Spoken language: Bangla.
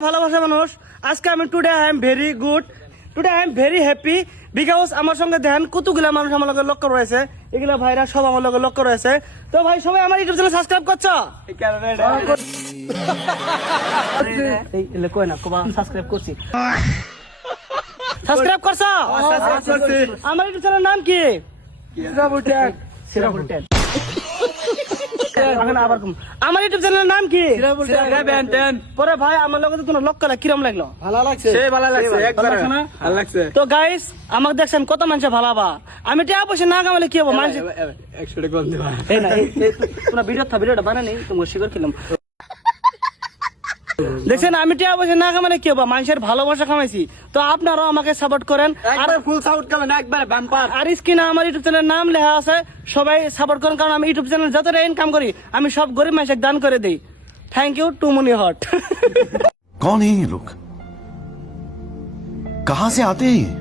ভালোবাসা মানুষ আজকে আমি today I am very good today I am very happy because আমার সঙ্গে দেখেন কতগুলা মানুষ আমার লগে লক্ষ্য রয়েছে এগুলা ভাইরা সব আমার লগে লক্ষ্য রয়েছে তো ভাই সবাই আমার ইউটিউব চ্যানেল সাবস্ক্রাইব করছো এই কই না কবা সাবস্ক্রাইব করছি সাবস্ক্রাইব করছো আমার ইউটিউব চ্যানেলের নাম কি সিরাবুটেক আমার ইউটিউব চ্যানেলের নাম কি পরে ভাই আমার লগে তো লক্ষ্য কিরম লাগলো ভালো লাগছে তো গাইস আমাকে দেখছেন কত মানুষ ভালাবা আমি টাকা পয়সা না কামালে কি হবো মানুষ 100 টাকা কম দিবা তোমরা ভিডিওটা বানানি তোমার শিকার খেলাম দেখছেন আমি টাকা পয়সা না কামালে কি হবো মানুষের ভালোবাসা কামাইছি তো আপনারাও আমাকে সাপোর্ট করেন আর ফুল সাপোর্ট করবেন একবারে বাম্পার আর স্ক্রিনে আমার ইউটিউব চ্যানেলের নাম লেখা আছে সবাই সাপোর্ট করেন কারণ আমি ইউটিউব চ্যানেল যতটা ইনকাম করি আমি সব গরিব মানুষকে দান করে দেই থ্যাংক ইউ টু মনি হট कौन है ये लोग कहां से आते हैं ये?